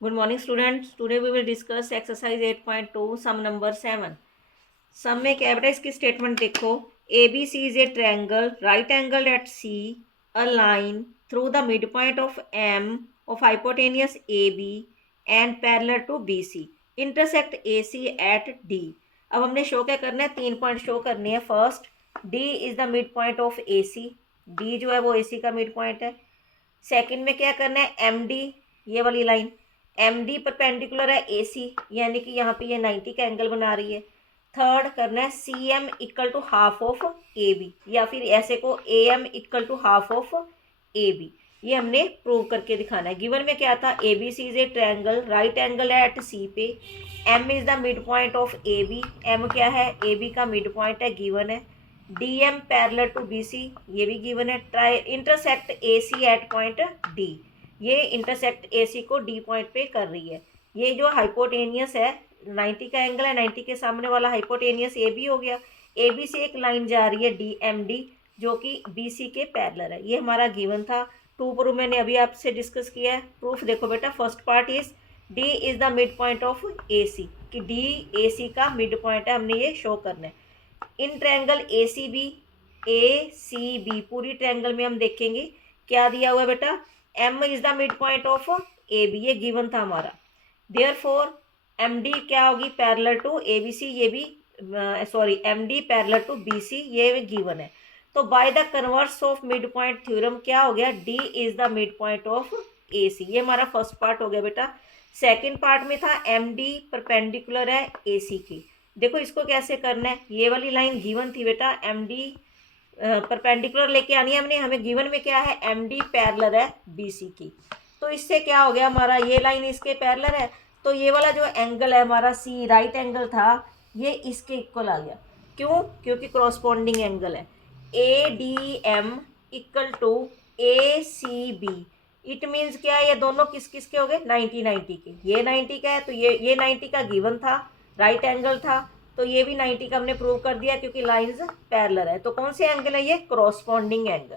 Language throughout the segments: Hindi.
Good morning students. Today we will discuss exercise 8.2 sum number 7. सम में क्या है इसकी स्टेटमेंट देखो. ABC is a triangle right angled at C, a line through the midpoint of M of hypotenuse AB and parallel to BC. Intersect AC at D. अब हमने शो क्या करना है, 3 पॉइंट शो करनी है. First, D is the mid point of AC. D जो है वो AC का मिड पॉइंट है. सेकंड में क्या करना है, MD, ये वाली लाइन MD परपेंडिकुलर है AC, यानी कि यहाँ पे ये 90 का एंगल बना रही है. थर्ड करना है CM equal to half of AB, या फिर ऐसे को AM equal to half of AB. ये हमने प्रूव करके दिखाना है. गिवन में क्या था, ABC is a triangle right angle है एट C पे. M is the mid point of AB. M क्या है, AB का मिड पॉइंट है, गिवन है. DM पैरेलल टू BC, ये भी गिवन है. Try intersect AC at point D. ये इंटरसेक्ट AC को D पॉइंट पे कर रही है. ये जो हाइपोटेनियस है 90 का एंगल है, 90 के सामने वाला हाइपोटेनियस AB हो गया. AB से एक लाइन जा रही है DMD जो कि BC के पैरेलल है. ये हमारा गिवन था. टू प्रूफ मैंने अभी आपसे डिस्कस किया है. प्रूफ देखो बेटा, first part is D is the mid point of AC, कि D AC का मिड पॉइंट है, हमने ये शो करना है. इन ट्रायंगल ACB पूरी ट्रायंगल में हम देखेंगे क्या दिया हुआ है बेटा, M is the mid point of AB, ये गिवन था हमारा. देयरफॉर MD क्या होगी, पैरेलल टू ABC, ये भी sorry MD parallel to BC, ये गिवन है. तो by the converse of mid point theorem क्या हो गया, D is the mid point of AC. ये हमारा फर्स्ट पार्ट हो गया बेटा. सेकेंड पार्ट में था MD परपेंडिकुलर है AC की. देखो इसको कैसे करना है, ये वाली लाइन गिवन थी बेटा, MD परपेंडिकुलर लेके आनी है हमने. हमें गिवन में क्या है, MD पैरेलल है BC की. तो इससे क्या हो गया हमारा, ये लाइन इसके पैरेलल है, तो ये वाला जो एंगल है हमारा C राइट एंगल था, ये इसके इक्वल आ गया. क्यों, क्योंकि क्रॉसपॉन्डिंग एंगल है. ADM equal to ACB. It means क्या है, ये दोनों किस किस के हो गए, 90 के. ये 90 का है तो ये 90 का गिवन था, राइट एंगल था, तो ये भी 90 का हमने प्रूव कर दिया क्योंकि लाइंस पैरेलल है. तो कौन से एंगल है, ये क्रॉसपॉन्डिंग एंगल.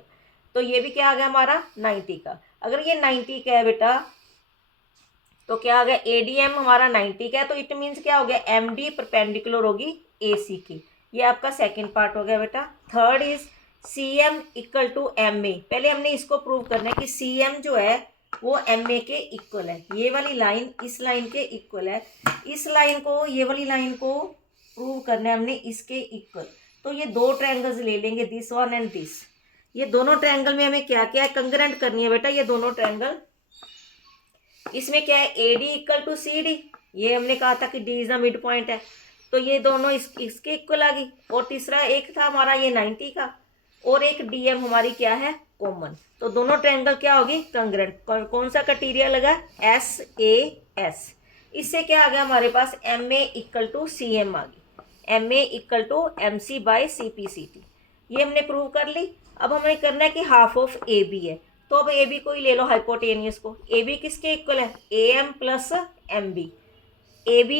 तो ये भी क्या आ गया हमारा 90 का. अगर ये 90 का है बेटा तो क्या आ गया, ADM हमारा 90 का है, तो इट मीन्स क्या हो गया, MD परपेंडिकुलर होगी AC की. ये आपका सेकेंड पार्ट हो गया बेटा. Third is CM equal to MA. पहले हमने इसको प्रूव करना है कि CM जो है वो MA के इक्वल है. ये वाली लाइन इस लाइन के इक्वल है. इस लाइन को, ये वाली लाइन को प्रूव करना है हमने इसके इक्वल. तो ये दो ट्रायंगल्स ले लेंगे, दिस वन एंड दिस. ये दोनों ट्रायंगल में हमें क्या क्या है, कंग्रेंट करनी है बेटा. ये दोनों ट्रायंगल, इसमें क्या है, AD इक्वल टू CD. ये हमने कहा था कि D is the mid point है, तो ये दोनों इसके इक्वल आ गई. और तीसरा एक था हमारा ये 90 का, और एक DM हमारी क्या है, कॉमन. तो दोनों ट्रायंगल क्या होगी, कंग्रेंट. कौन सा क्राइटेरिया लगा, SAS. इससे क्या आ गया हमारे पास, MA इक्वल टू CM आ गई. MA equal to MC by CPCT. ये हमने प्रूव कर ली. अब हमें करना है कि हाफ ऑफ AB है, तो अब AB को ही ले लो, हाइपोटेनियस को. AB किसके इक्वल है, AM प्लस MB. AB,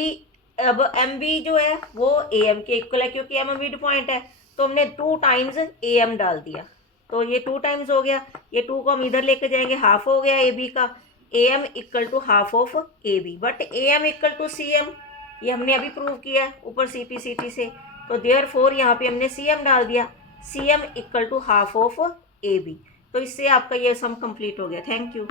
अब MB जो है वो AM के इक्वल है क्योंकि M मिड पॉइंट है, तो हमने 2 टाइम्स AM डाल दिया, तो ये 2 टाइम्स हो गया. ये 2 को हम इधर लेके जाएंगे, हाफ हो गया AB का. AM equal to half of AB, but AM equal to CM, ये हमने अभी प्रूव किया ऊपर CPCT से. तो देयरफॉर यहाँ पे हमने CM डाल दिया. CM equal to half of AB. तो इससे आपका ये सम कंप्लीट हो गया. Thank you.